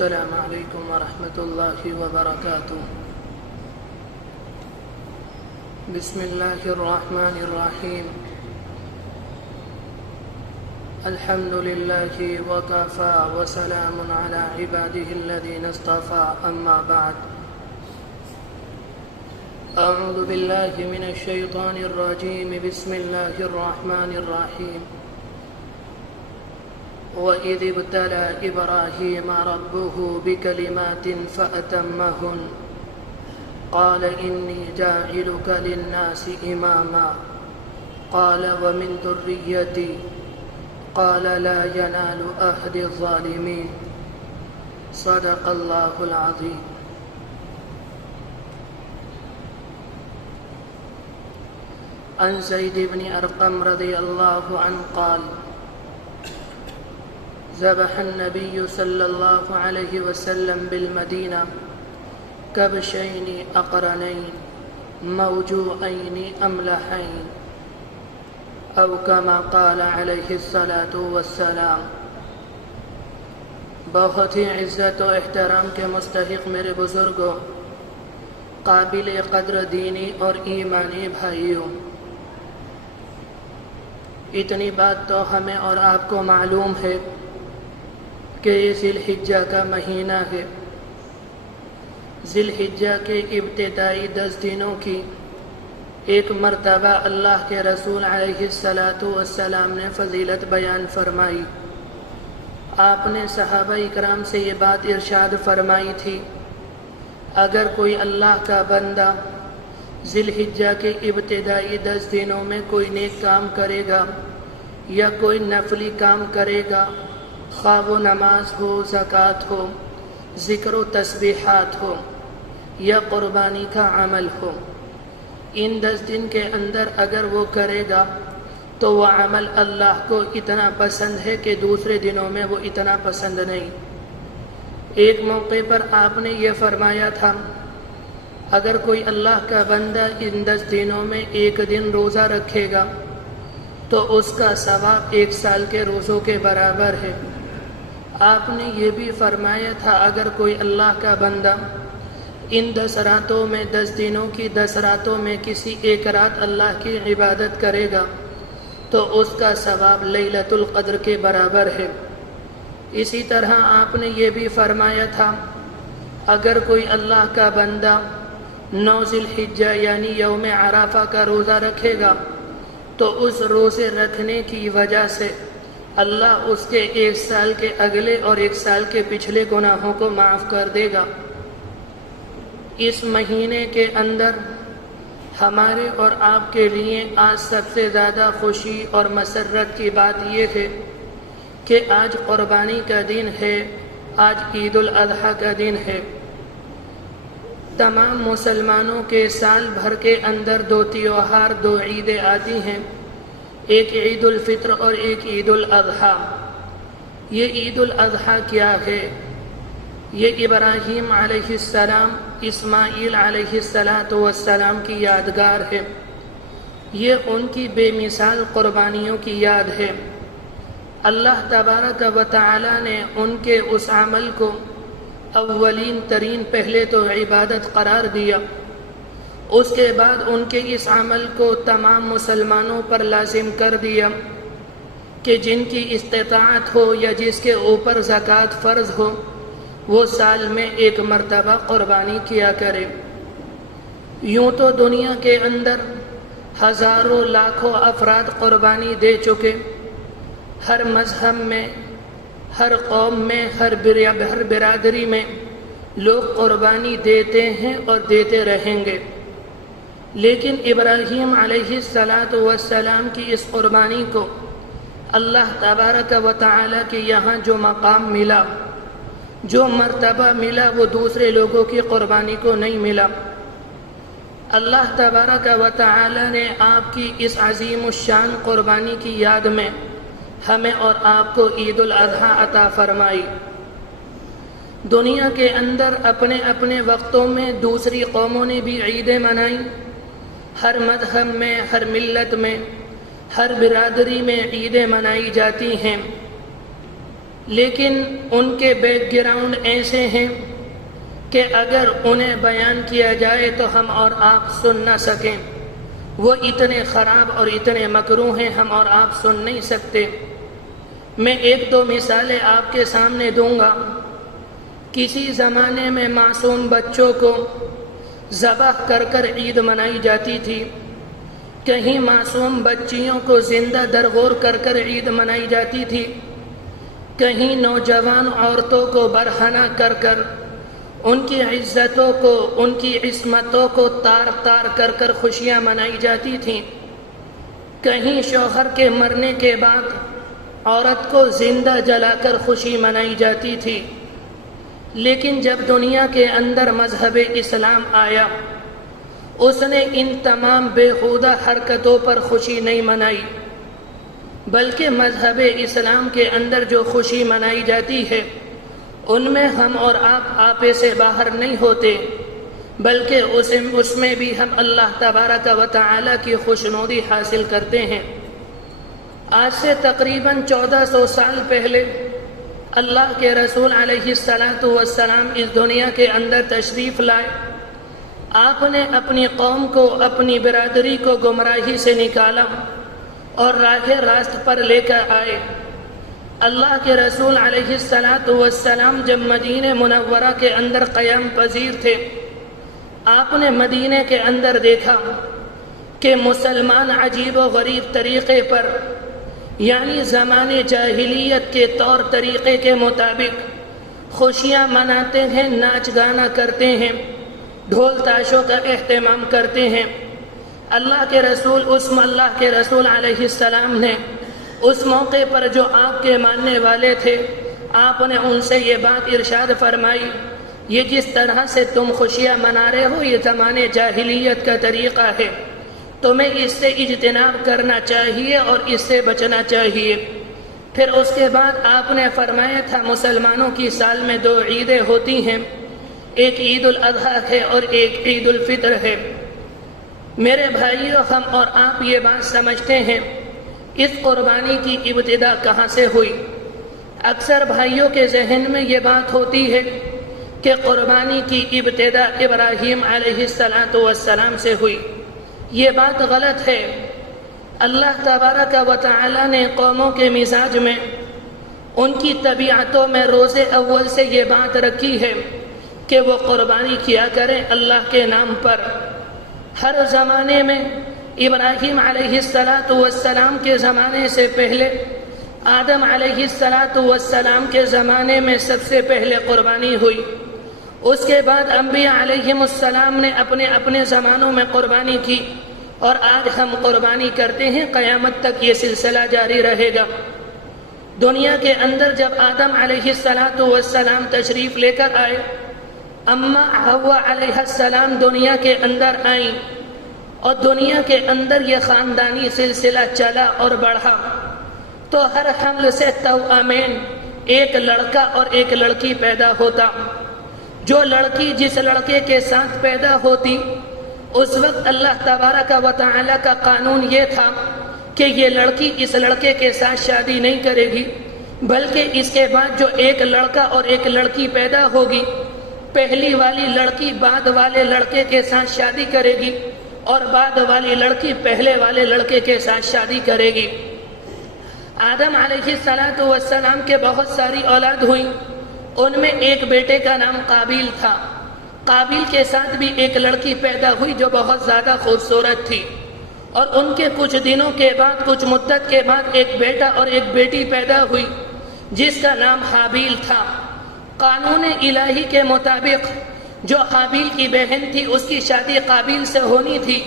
السلام علیکم ورحمۃ اللہ وبرکاتہ۔ بسم اللہ الرحمن الرحیم۔ الحمد للہ وکفی وسلام علی عبادہ الذین اصطفی، اما بعد۔ اعوذ باللہ من الشیطان الرجیم، بسم اللہ الرحمن الرحیم۔ وَإِذِ ابْتَلَى إِبْرَاهِيمَ رَبُّهُ بِكَلِمَاتٍ فَأَتَمَّهُنَّ قَالَ إِنِّي جَاعِلُكَ لِلنَّاسِ إِمَامًا قَالَ وَمِنْ ذُرِّيَّتِي قَالَ لَا يَنَالُ عَهْدِي الظَّالِمِينَ۔ صدق اللہ العظیم۔ عن زید بن ارقم رضی اللہ عنہ قال ذبح النبي صلى الله عليه وسلم بالمدينة كبشين أقرنين موجوعين أملحين، أو كما قال عليه الصلاة والسلام۔ بہت ہی عزت و احترام کے مستحق میرے بزرگوں، قابل قدر دینی اور ایمانی بھائیوں، اتنی بات تو ہمیں اور آپ کو معلوم ہے کہ یہ ذی الحجہ کا مہینہ ہے۔ ذی الحجہ کے ابتدائی 10 دنوں کی ایک مرتبہ اللہ کے رسول علیہ السلام نے فضیلت بیان فرمائی۔ آپ نے صحابہ اکرام سے یہ بات ارشاد فرمائی تھی، اگر کوئی اللہ کا بندہ ذی الحجہ کے ابتدائی 10 دنوں میں کوئی نیک کام کرے گا یا کوئی نفلی کام کرے گا، خواہ وہ نماز ہو، زکوٰۃ ہو، ذکر و تسبیحات ہو یا قربانی کا عمل ہو، ان 10 دن کے اندر اگر وہ کرے گا تو وہ عمل اللہ کو اتنا پسند ہے کہ دوسرے دنوں میں وہ اتنا پسند نہیں۔ ایک موقع پر آپ نے یہ فرمایا تھا، اگر کوئی اللہ کا بندہ ان 10 دنوں میں ایک دن روزہ رکھے گا تو اس کا ثواب 1 سال کے روزوں کے برابر ہے۔ آپ نے یہ بھی فرمایا تھا، اگر کوئی اللہ کا بندہ ان 10 راتوں میں 10 دنوں کی 10 راتوں میں کسی ایک رات اللہ کی عبادت کرے گا تو اس کا ثواب لیلۃ القدر کے برابر ہے۔ اسی طرح آپ نے یہ بھی فرمایا تھا، اگر کوئی اللہ کا بندہ 9 ذی الحجہ یعنی یوم عرفہ کا روزہ رکھے گا تو اس روزے رکھنے کی وجہ سے اللہ اس کے 1 سال کے اگلے اور 1 سال کے پچھلے گناہوں کو معاف کر دے گا۔ اس مہینے کے اندر ہمارے اور آپ کے لیے آج سب سے زیادہ خوشی اور مسرت کی بات یہ ہے کہ آج قربانی کا دن ہے، آج عید الاضحیٰ کا دن ہے۔ تمام مسلمانوں کے سال بھر کے اندر 2 تیوہار، 2 عیدیں آتی ہیں، ایک عید الفطر اور ایک عید الاضحیٰ۔ یہ عید الاضحیٰ کیا ہے؟ یہ ابراہیم علیہ السلام، اسماعیل علیہ السلام کی یادگار ہے، یہ ان کی بے مثال قربانیوں کی یاد ہے۔ اللہ تبارک و تعالی نے ان کے اس عمل کو اولین ترین پہلے تو عبادت قرار دیا، اس کے بعد ان کے اس عمل کو تمام مسلمانوں پر لازم کر دیا کہ جن کی استطاعت ہو یا جس کے اوپر زکوٰۃ فرض ہو وہ سال میں 1 مرتبہ قربانی کیا کرے۔ یوں تو دنیا کے اندر ہزاروں لاکھوں افراد قربانی دے چکے، ہر مذہب میں، ہر قوم میں، ہر برادری میں لوگ قربانی دیتے ہیں اور دیتے رہیں گے، لیکن ابراہیم علیہ السلام کی اس قربانی کو اللہ تبارک و تعالی کے یہاں جو مقام ملا، جو مرتبہ ملا، وہ دوسرے لوگوں کی قربانی کو نہیں ملا۔ اللہ تبارک و تعالی نے آپ کی اس عظیم الشان قربانی کی یاد میں ہمیں اور آپ کو عید الاضحیٰ عطا فرمائی۔ دنیا کے اندر اپنے اپنے وقتوں میں دوسری قوموں نے بھی عیدیں منائیں، ہر مذہب میں، ہر ملت میں، ہر برادری میں عیدیں منائی جاتی ہیں، لیکن ان کے بیک گراؤنڈ ایسے ہیں کہ اگر انہیں بیان کیا جائے تو ہم اور آپ سن نہ سکیں. وہ اتنے خراب اور اتنے مکروہ ہیں، ہم اور آپ سن نہیں سکتے. میں ایک دو مثالیں آپ کے سامنے دوں گا. کسی زمانے میں معصوم بچوں کو ذبح کر کر عید منائی جاتی تھی. کہیں معصوم بچیوں کو زندہ درگور کر کر عید منائی جاتی تھی. کہیں نوجوان عورتوں کو برہنہ کر کر ان کی عزتوں کو، ان کی عصمتوں کو تار تار کر کر خوشیاں منائی جاتی تھیں. کہیں شوہر کے مرنے کے بعد عورت کو زندہ جلا کر خوشی منائی جاتی تھی. لیکن جب دنیا کے اندر مذہب اسلام آیا، اس نے ان تمام بیہودہ حرکتوں پر خوشی نہیں منائی، بلکہ مذہب اسلام کے اندر جو خوشی منائی جاتی ہے ان میں ہم اور آپ آپے سے باہر نہیں ہوتے، بلکہ اس میں بھی ہم اللہ تبارک و تعالی کی خوشنودی حاصل کرتے ہیں. آج سے تقریباً 1400 سال پہلے اللہ کے رسول علیہ السلام اس دنیا کے اندر تشریف لائے. آپ نے اپنی قوم کو، اپنی برادری کو گمراہی سے نکالا اور راہ راست پر لے کر آئے. اللہ کے رسول علیہ السلام جب مدینہ منورہ کے اندر قیام پذیر تھے، آپ نے مدینہ کے اندر دیکھا کہ مسلمان عجیب و غریب طریقے پر، یعنی زمانے جاہلیت کے طور طریقے کے مطابق خوشیاں مناتے ہیں، ناچ گانا کرتے ہیں، ڈھول تاشوں کا اہتمام کرتے ہیں. اللہ کے رسول علیہ السلام نے اس موقع پر جو آپ کے ماننے والے تھے، آپ نے ان سے یہ بات ارشاد فرمائی، یہ جس طرح سے تم خوشیاں منا رہے ہو یہ زمانے جاہلیت کا طریقہ ہے، تمہیں اس سے اجتناب کرنا چاہیے اور اس سے بچنا چاہیے. پھر اس کے بعد آپ نے فرمایا تھا مسلمانوں کی سال میں 2 عیدیں ہوتی ہیں، ایک عید الاضحیٰ ہے اور ایک عید الفطر ہے. میرے بھائیوں، ہم اور آپ یہ بات سمجھتے ہیں اس قربانی کی ابتدا کہاں سے ہوئی. اکثر بھائیوں کے ذہن میں یہ بات ہوتی ہے کہ قربانی کی ابتدا ابراہیم علیہ السلام سے ہوئی. یہ بات غلط ہے. اللہ تبارک و تعالی نے قوموں کے مزاج میں، ان کی طبیعتوں میں روز اول سے یہ بات رکھی ہے کہ وہ قربانی کیا کریں اللہ کے نام پر. ہر زمانے میں ابراہیم علیہ السلام کے زمانے سے پہلے، آدم علیہ السلام کے زمانے میں سب سے پہلے قربانی ہوئی. اس کے بعد انبیاء علیہ السلام نے اپنے اپنے زمانوں میں قربانی کی، اور آج ہم قربانی کرتے ہیں. قیامت تک یہ سلسلہ جاری رہے گا. دنیا کے اندر جب آدم علیہ السلام تشریف لے کر آئے، اماں حوا علیہ السلام دنیا کے اندر آئیں، اور دنیا کے اندر یہ خاندانی سلسلہ چلا اور بڑھا. تو ہر حمل سے توامین، ایک لڑکا اور ایک لڑکی پیدا ہوتا. جو لڑکی جس لڑکے کے ساتھ پیدا ہوتی، اس وقت اللہ تبارک و تعالی کا قانون یہ تھا کہ یہ لڑکی اس لڑکے کے ساتھ شادی نہیں کرے گی، بلکہ اس کے بعد جو ایک لڑکا اور ایک لڑکی پیدا ہوگی، پہلی والی لڑکی بعد والے لڑکے کے ساتھ شادی کرے گی اور بعد والی لڑکی پہلے والے لڑکے کے ساتھ شادی کرے گی. آدم علیہ السلام کے بہت ساری اولاد ہوئی. ان میں ایک بیٹے کا نام قابیل تھا. قابیل کے ساتھ بھی ایک لڑکی پیدا ہوئی جو بہت زیادہ خوبصورت تھی. اور ان کے کچھ دنوں کے بعد، کچھ مدت کے بعد ایک بیٹا اور ایک بیٹی پیدا ہوئی جس کا نام حابیل تھا. قانون الہی کے مطابق جو حابیل کی بہن تھی اس کی شادی قابیل سے ہونی تھی،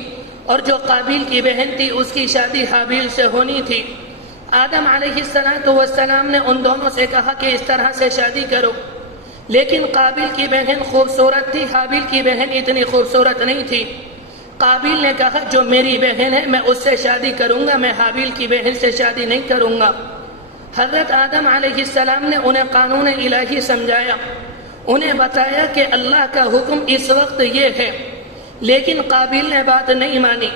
اور جو قابیل کی بہن تھی اس کی شادی حابیل سے ہونی تھی. آدم علیہ السلام نے ان دونوں سے کہا کہ اس طرح سے شادی کرو، لیکن قابیل کی بہن خوبصورت تھی، حابیل کی بہن اتنی خوبصورت نہیں تھی. قابیل نے کہا جو میری بہن ہے میں اس سے شادی کروں گا، میں حابیل کی بہن سے شادی نہیں کروں گا. حضرت آدم علیہ السلام نے انہیں قانون الہی سمجھایا، انہیں بتایا کہ اللہ کا حکم اس وقت یہ ہے، لیکن قابیل نے بات نہیں مانی.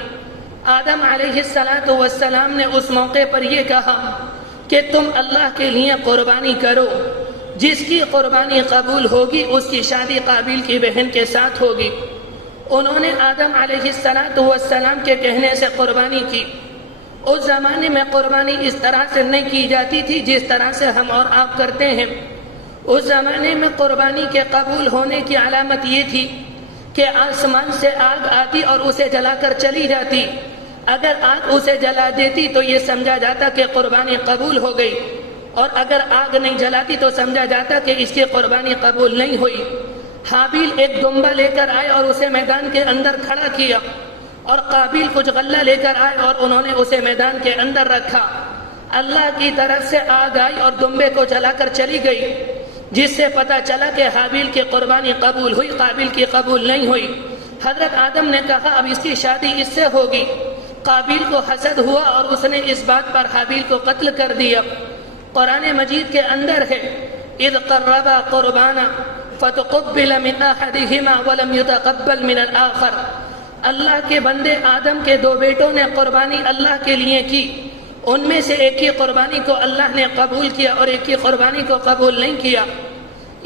آدم علیہ السلام نے اس موقع پر یہ کہا کہ تم اللہ کے لیے قربانی کرو، جس کی قربانی قبول ہوگی اس کی شادی قابیل کی بہن کے ساتھ ہوگی۔ انہوں نے آدم علیہ السلام کے کہنے سے قربانی کی۔ اس زمانے میں قربانی اس طرح سے نہیں کی جاتی تھی جس طرح سے ہم اور آپ کرتے ہیں۔ اس زمانے میں قربانی کے قبول ہونے کی علامت یہ تھی کہ آسمان سے آگ آتی اور اسے جلا کر چلی جاتی۔ اگر آگ اسے جلا دیتی تو یہ سمجھا جاتا کہ قربانی قبول ہو گئی، اور اگر آگ نہیں جلاتی تو سمجھا جاتا کہ اس کی قربانی قبول نہیں ہوئی۔ حابیل ایک دمبا لے کر آئے اور اسے میدان کے اندر کھڑا کیا، اور قابیل کچھ غلہ لے کر آئے اور انہوں نے اسے میدان کے اندر رکھا۔ اللہ کی طرف سے آگ آئی اور دمبے کو جلا کر چلی گئی، جس سے پتہ چلا کہ حابیل کی قربانی قبول ہوئی، قابیل کی قبول نہیں ہوئی۔ حضرت آدم نے کہا اب اس کی شادی اس سے ہوگی۔ قابیل کو حسد ہوا اور اس نے اس بات پر حابیل کو قتل کر دیا۔ قرآن مجید کے اندر ہے اذ قربا قربانا فتقبل من احدهما ولم يتقبل من الاخر۔ اللہ کے بندے آدم کے دو بیٹوں نے قربانی اللہ کے لیے کی، ان میں سے ایک کی قربانی کو اللہ نے قبول کیا اور ایک کی قربانی کو قبول نہیں کیا۔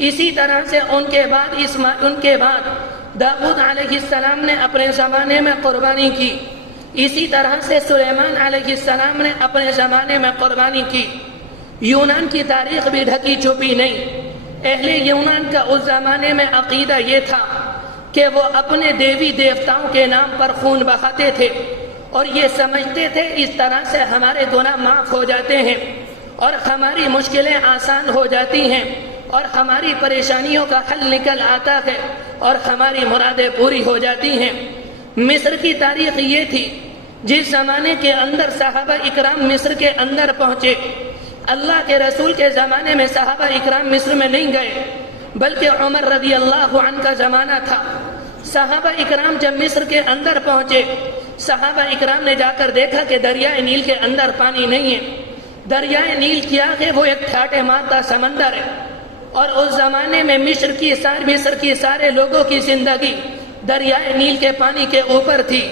اسی طرح سے ان کے بعد داؤد علیہ السلام نے اپنے زمانے میں قربانی کی، اسی طرح سے سلیمان علیہ السلام نے اپنے زمانے میں قربانی کی۔ یونان کی تاریخ بھی ڈھکی چھپی نہیں۔ اہل یونان کا اس زمانے میں عقیدہ یہ تھا کہ وہ اپنے دیوی دیوتاؤں کے نام پر خون بہاتے تھے، اور یہ سمجھتے تھے اس طرح سے ہمارے گناہ معاف ہو جاتے ہیں اور ہماری مشکلیں آسان ہو جاتی ہیں اور ہماری پریشانیوں کا حل نکل آتا ہے اور ہماری مرادیں پوری ہو جاتی ہیں۔ مصر کی تاریخ یہ تھی، جس زمانے کے اندر صحابہ اکرام مصر کے اندر پہنچے۔ اللہ کے رسول کے زمانے میں صحابہ اکرام مصر میں نہیں گئے، بلکہ عمر رضی اللہ عنہ کا زمانہ تھا۔ صحابہ اکرام جب مصر کے اندر پہنچے، صحابہ اکرام نے جا کر دیکھا کہ دریائے نیل کے اندر پانی نہیں ہے۔ دریائے نیل کیا ہے؟ وہ ایک ٹھاٹھے مارتا سمندر ہے، اور اس زمانے میں مصر کی سارے لوگوں کی زندگی دریائے نیل کے پانی کے اوپر تھی۔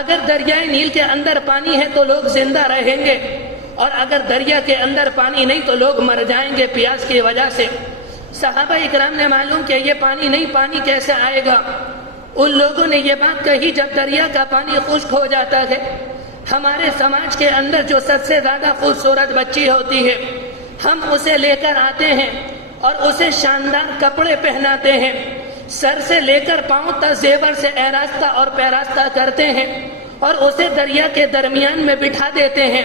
اگر دریائے نیل کے اندر پانی ہے تو لوگ زندہ رہیں گے، اور اگر دریا کے اندر پانی نہیں تو لوگ مر جائیں گے پیاس کی وجہ سے۔ صحابہ اکرام نے معلوم کہ یہ پانی نہیں، پانی کیسے آئے گا؟ ان لوگوں نے یہ بات کہی جب دریا کا پانی خشک ہو جاتا ہے، ہمارے سماج کے اندر جو سب سے زیادہ خوبصورت بچی ہوتی ہے، ہم اسے لے کر آتے ہیں اور اسے شاندار کپڑے پہناتے ہیں، سر سے لے کر پاؤں تک زیور سے آراستہ اور پیراستہ کرتے ہیں، اور اسے دریا کے درمیان میں بٹھا دیتے ہیں۔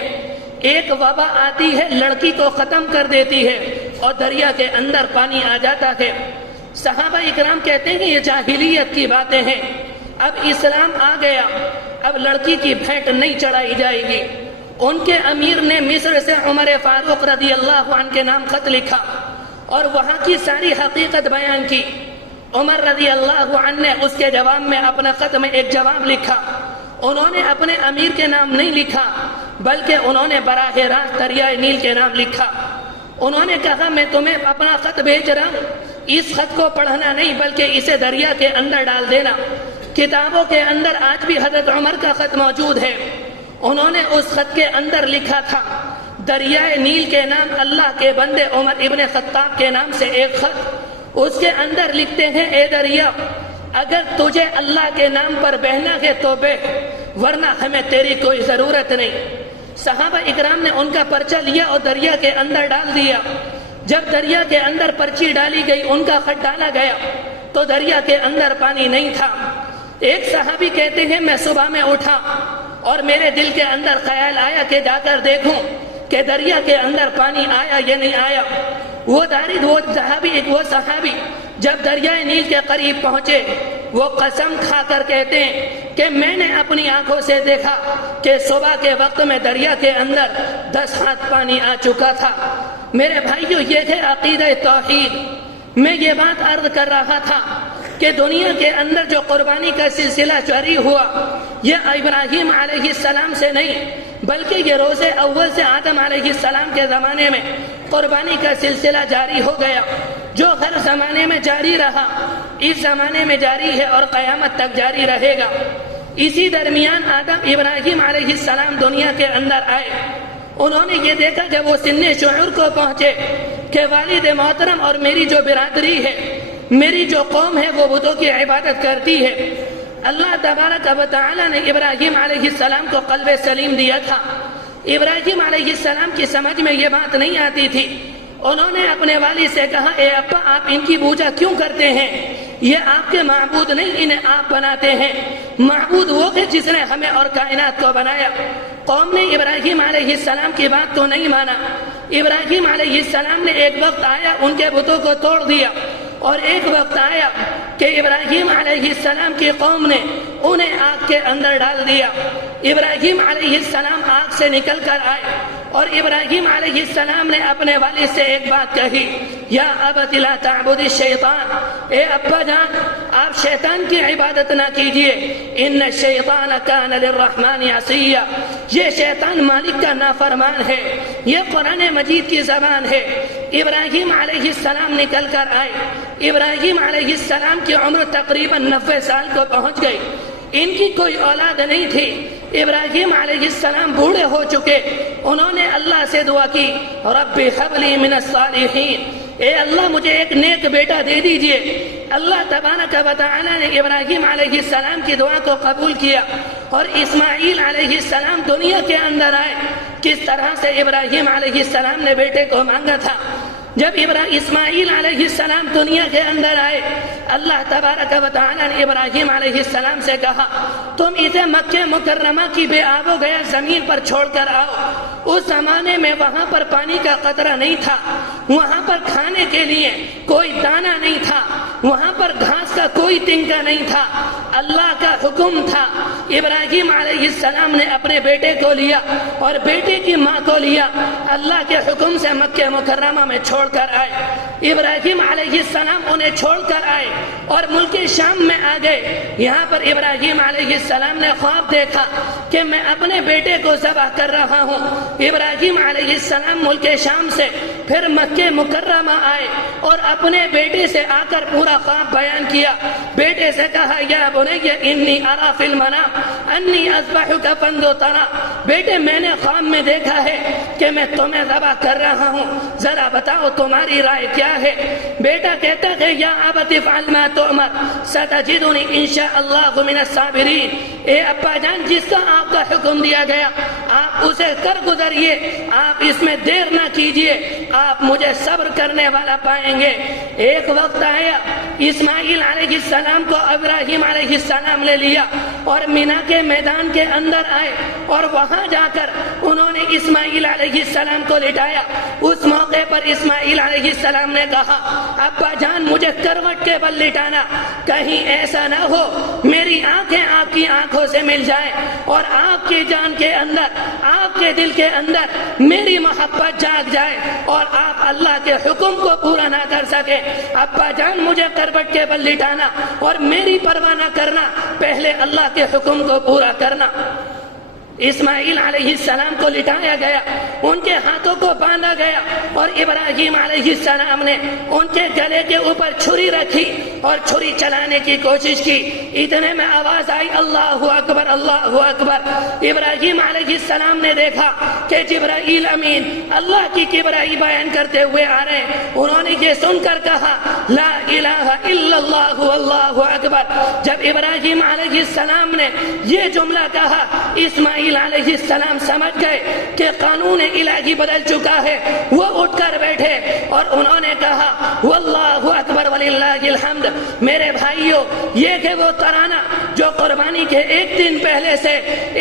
ایک وبا آتی ہے، لڑکی کو ختم کر دیتی ہے اور دریا کے اندر پانی آ جاتا ہے۔ صحابہ اکرام کہتے ہیں یہ جاہلیت کی باتیں ہیں، اب اسلام آ گیا، اب لڑکی کی بھینٹ نہیں چڑھائی جائے گی۔ ان کے امیر نے مصر سے عمر فاروق رضی اللہ عنہ کے نام خط لکھا اور وہاں کی ساری حقیقت بیان کی۔ عمر رضی اللہ عنہ نے اس کے جواب میں اپنا خط میں ایک جواب لکھا۔ انہوں نے اپنے امیر کے نام نہیں لکھا، بلکہ انہوں نے براہ راست دریائے نیل کے نام لکھا۔ انہوں نے کہا میں تمہیں اپنا خط بھیج رہا ہوں، اس خط کو پڑھنا نہیں بلکہ اسے دریا کے اندر ڈال دینا۔ کتابوں کے اندر آج بھی حضرت عمر کا خط موجود ہے۔ انہوں نے اس خط کے اندر لکھا تھا دریائے نیل کے نام اللہ کے بندے عمر ابن خطاب کے نام سے ایک خط۔ اس کے اندر لکھتے ہیں اے دریا، اگر تجھے اللہ کے نام پر بہنا ہے تو بہ، ورنہ ہمیں تیری کوئی ضرورت نہیں۔ صحابہ اکرام نے ان کا پرچہ لیا اور دریا کے اندر ڈال دیا۔ جب دریا کے اندر پرچی ڈالی گئی، ان کا خط ڈالا گیا تو دریا کے اندر پانی نہیں تھا۔ ایک صحابی کہتے ہیں میں صبح میں اٹھا اور میرے دل کے اندر خیال آیا کہ جا کر دیکھوں کہ دریا کے اندر پانی آیا یا نہیں آیا۔ وہ صحابی جب دریائے نیل کے قریب پہنچے، وہ قسم کھا کر کہتے ہیں کہ میں نے اپنی آنکھوں سے دیکھا کہ صبح کے وقت میں دریا کے اندر 10 ہاتھ پانی آ چکا تھا۔ میرے بھائیو، یہ ہے عقیدہ توحید۔ میں یہ بات عرض کر رہا تھا کہ دنیا کے اندر جو قربانی کا سلسلہ جاری ہوا، یہ ابراہیم علیہ السلام سے نہیں بلکہ یہ روز اول سے آدم علیہ السلام کے زمانے میں قربانی کا سلسلہ جاری ہو گیا، جو ہر زمانے میں جاری رہا، اس زمانے میں جاری ہے اور قیامت تک جاری رہے گا۔ اسی درمیان آدم ابراہیم علیہ السلام دنیا کے اندر آئے انہوں نے یہ دیکھا جب وہ سن شعور کو پہنچے کہ والد محترم اور میری جو برادری ہے، میری جو قوم ہے وہ بتوں کی عبادت کرتی ہے۔ اللہ تبارک و تعالی نے ابراہیم علیہ السلام کو قلب سلیم دیا تھا۔ ابراہیم علیہ السلام کی سمجھ میں یہ بات نہیں آتی تھی۔ انہوں نے اپنے والد سے کہا، اے ابا آپ ان کی پوجا کیوں کرتے ہیں؟ یہ آپ کے معبود نہیں، انہیں آپ بناتے ہیں۔ معبود وہ ہے جس نے ہمیں اور کائنات کو بنایا۔ قوم نے ابراہیم علیہ السلام کی بات کو نہیں مانا۔ ابراہیم علیہ السلام نے ایک وقت آیا ان کے بتوں کو توڑ دیا، اور ایک وقت آیا کہ ابراہیم علیہ السلام کی قوم نے انہیں آگ کے اندر ڈال دیا۔ ابراہیم علیہ السلام آگ سے نکل کر آئے اور ابراہیم علیہ السلام نے اپنے والد سے ایک بات کہی، یا ابت لا تعبد الشیطان، اے ابا جان آپ شیطان کی عبادت نہ کیجئے، ان الشیطان کان للرحمن عصیا، یہ شیطان مالک کا نافرمان ہے۔ یہ قرآن مجید کی زبان ہے۔ ابراہیم علیہ السلام نکل کر آئے۔ ابراہیم علیہ السلام کی عمر تقریباً 90 سال کو پہنچ گئی۔ ان کی کوئی اولاد نہیں تھی۔ ابراہیم علیہ السلام بوڑھے ہو چکے۔ انہوں نے اللہ سے دعا کی، رب هب لی من الصالحین، اے اللہ مجھے ایک نیک بیٹا دے دیجئے۔ اللہ تبارک و تعالی نے ابراہیم علیہ السلام کی دعا کو قبول کیا، اور اسماعیل علیہ السلام دنیا کے اندر آئے۔ کس طرح سے ابراہیم علیہ السلام نے بیٹے کو مانگا تھا۔ جب اسماعیل علیہ السلام دنیا کے اندر آئے، اللہ تبارک و تعالی نے ابراہیم علیہ السلام سے کہا، تم اسے مکہ مکرمہ کی بے آب و گیا زمین پر چھوڑ کر آؤ۔ اس زمانے میں وہاں پر پانی کا قطرہ نہیں تھا، وہاں پر کھانے کے لیے کوئی دانہ نہیں تھا، وہاں پر گھاس کا کوئی تنکا نہیں تھا۔ اللہ کا حکم تھا۔ ابراہیم علیہ السلام نے اپنے بیٹے کو لیا اور بیٹے کی ماں کو لیا، اللہ کے حکم سے مکہ مکرمہ میں چھوڑ کر آئے۔ ابراہیم علیہ السلام انہیں چھوڑ کر آئے اور ملک شام میں آ گئے۔ یہاں پر ابراہیم علیہ السلام نے خواب دیکھا کہ میں اپنے بیٹے کو ذبح کر رہا ہوں۔ ابراہیم علیہ السلام ملک شام سے پھر مکہ مکرمہ آئے اور اپنے بیٹے سے آ کر پورا خواب بیان کیا۔ بیٹے سے کہا، یا بنی انی ارا فی المنام انی اذبحک فانظر تری، بیٹے میں نے خواب میں دیکھا ہے کہ میں تمہیں ذبح کر رہا ہوں، ذرا بتاؤ تمہاری رائے کیا ہے؟ بیٹا کہتا ہے، یا ابت افعل ما تؤمر ستجدنی ان شاء اللہ من الصابرین، اے ابا جان جس کا آپ کا حکم دیا گیا آپ اسے کر گزریے، آپ اس میں دیر نہ کیجئے، آپ مجھے صبر کرنے والا پائیں گے۔ ایک وقت آیا، اسماعیل علیہ السلام کو ابراہیم علیہ السلام لے لیا اور مینا کے میدان کے اندر آئے، اور وہاں جا کر انہوں نے اسماعیل علیہ السلام کو لٹایا۔ اس موقع پر اسماعیل علیہ السلام نے کہا، ابا جان مجھے کروٹ کے بل لٹانا، کہیں ایسا نہ ہو میری آنکھیں آپ کی آنکھوں سے مل جائیں اور آپ کی جان کے اندر، آپ کے دل کے اندر میری محبت جاگ جائے اور آپ اللہ کے حکم کو پورا نہ کر سکیں۔ ابا جان مجھے کروٹ کے بل لٹانا اور میری پرواہ نہ کرنا، پہلے اللہ کے حکم کو پورا کرنا۔ اسماعیل علیہ السلام کو لٹایا گیا، ان کے ہاتھوں کو باندھا گیا، اور ابراہیم علیہ السلام نے ان کے گلے کے اوپر چھری رکھی اور چھری چلانے کی کوشش کی۔ اتنے میں آواز آئی، اللہ اکبر اللہ اکبر۔ ابراہیم علیہ السلام نے دیکھا کہ جبرائیل امین اللہ کی کبریائی بیان کرتے ہوئے آ رہے ہیں۔ انہوں نے یہ سن کر کہا، لا الہ الا اللہ واللہ اکبر۔ جب ابراہیم علیہ السلام نے یہ جملہ کہا، اسماعیل علیہ السلام سمجھ گئے کہ قانون الہی بدل چکا ہے۔ وہ اٹھ کر بیٹھے اور انہوں نے کہا، واللہ اکبر وللہ الحمد۔ میرے بھائیوں، یہ کہ وہ ترانہ جو قربانی کے ایک دن پہلے سے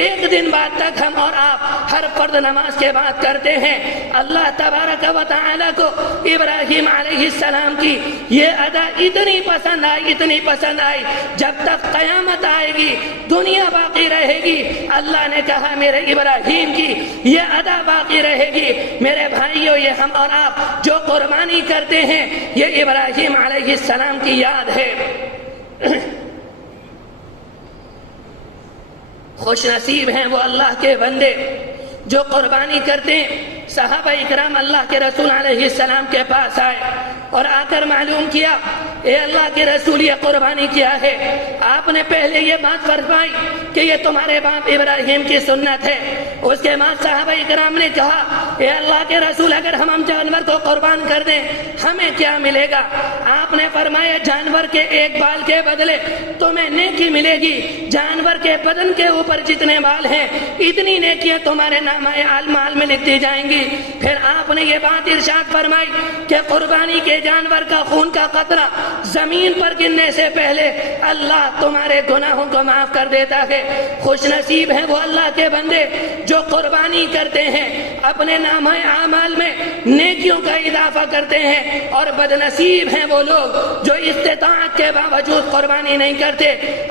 ایک دن بعد تک ہم اور آپ ہر فرض نماز کے بعد کرتے ہیں، اللہ تبارک و تعالی کو ابراہیم علیہ السلام کی یہ ادا اتنی پسند آئی، اتنی پسند آئی، جب تک قیامت آئے گی، دنیا باقی رہے گی، اللہ نے کہا میرے ابراہیم کی یہ ادا باقی رہے گی۔ میرے بھائیوں، یہ ہم اور آپ جو قربانی کرتے ہیں یہ ابراہیم علیہ السلام کی یاد ہے۔ خوش نصیب ہیں وہ اللہ کے بندے جو قربانی کرتے ہیں۔ صحابہ اکرام اللہ کے رسول علیہ السلام کے پاس آئے اور آ کر معلوم کیا اے اللہ کے رسول یہ قربانی کیا ہے؟ آپ نے پہلے یہ بات فرمائی کہ یہ تمہارے باپ ابراہیم کی سنت ہے۔ اس کے بعد صحابہ کرام نے کہا اے اللہ کے رسول اگر ہم جانور کو قربان کر دیں ہمیں کیا ملے گا؟ آپ نے فرمایا جانور کے ایک بال کے بدلے تمہیں نیکی ملے گی، جانور کے بدن کے اوپر جتنے بال ہیں اتنی نیکیاں تمہارے نامہ اعمال میں لکھ دی جائیں گی۔ پھر آپ نے یہ بات ارشاد فرمائی کہ قربانی کے جانور کا خون کا قطرہ زمین پر گرنے سے پہلے اللہ تمہارے گناہوں کو معاف کر دیتا ہے۔ خوش نصیب ہیں وہ اللہ کے بندے جو قربانی کرتے ہیں، اپنے نامہ اعمال میں نیکیوں کا اضافہ کرتے ہیں، اور بد نصیب ہیں وہ لوگ جو استطاعت کے باوجود قربانی نہیں کرتے۔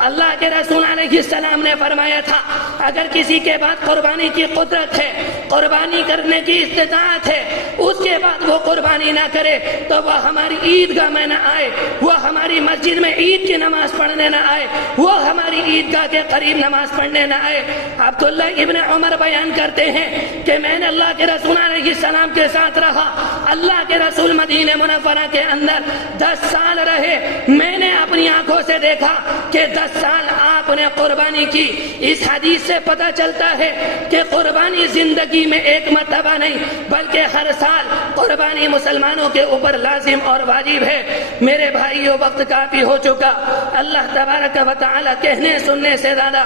اللہ کے رسول علیہ السلام نے فرمایا تھا اگر کسی کے بعد قربانی کی قدرت ہے، قربانی کرنے کی استطاعت ہے، اس کے بعد وہ قربانی نہ کرے تو وہ ہماری عیدگاہ میں نہ آئے، وہ ہماری مسجد میں عید کی نماز پڑھنے نہ آئے، وہ ہماری عیدگاہ کے قریب نماز پڑھنے نہ آئے۔ عبداللہ ابن عمر بیان کرتے ہیں کہ میں نے اللہ کے رسول علیہ السلام کے ساتھ رہا، اللہ کے رسول مدینہ منورہ کے اندر 10 سال رہے، میں نے اپنی آنکھوں سے دیکھا کہ 10 سال آپ نے قربانی کی۔ اس حدیث سے پتہ چلتا ہے کہ قربانی زندگی میں ایک مرتبہ نہیں بلکہ ہر سال قربانی مسلمانوں کے اوپر لازم اور واجب ہے۔ میرے بھائیو وقت کافی ہو چکا، اللہ تبارک و تعالی کہنے سننے سے زیادہ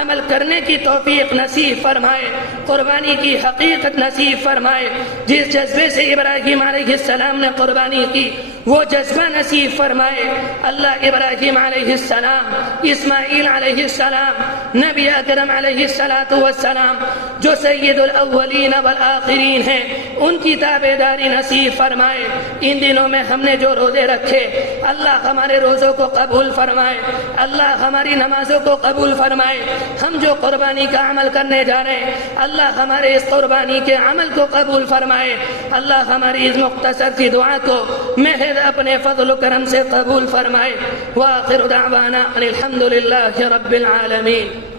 عمل کرنے کی توفیق نصیب فرمائے، قربانی کی حقیقت نصیب فرمائے۔ جس جذبے سے ابراہیم علیہ السلام نے قربانی کی وہ جذبہ نصیب فرمائے۔ اللہ ابراہیم علیہ السلام، اسماعیل علیہ السلام، نبی اکرم علیہ السلام جو سید الاولین والآخرین ہیں ان کی تابعداری نصیب فرمائے۔ ان دنوں میں ہم نے جو روزے رکھے اللہ ہمارے روزوں کو قبول فرمائے، اللہ ہماری نمازوں کو قبول فرمائے۔ ہم جو قربانی کا عمل کرنے جا رہے ہیں اللہ ہمارے اس قربانی کے عمل کو قبول فرمائے۔ اللہ ہماری اس مختصر سی دعا کو محض اپنے فضل و کرم سے قبول فرمائے۔ وآخر دعوانا ان الحمد للہ رب العالمین۔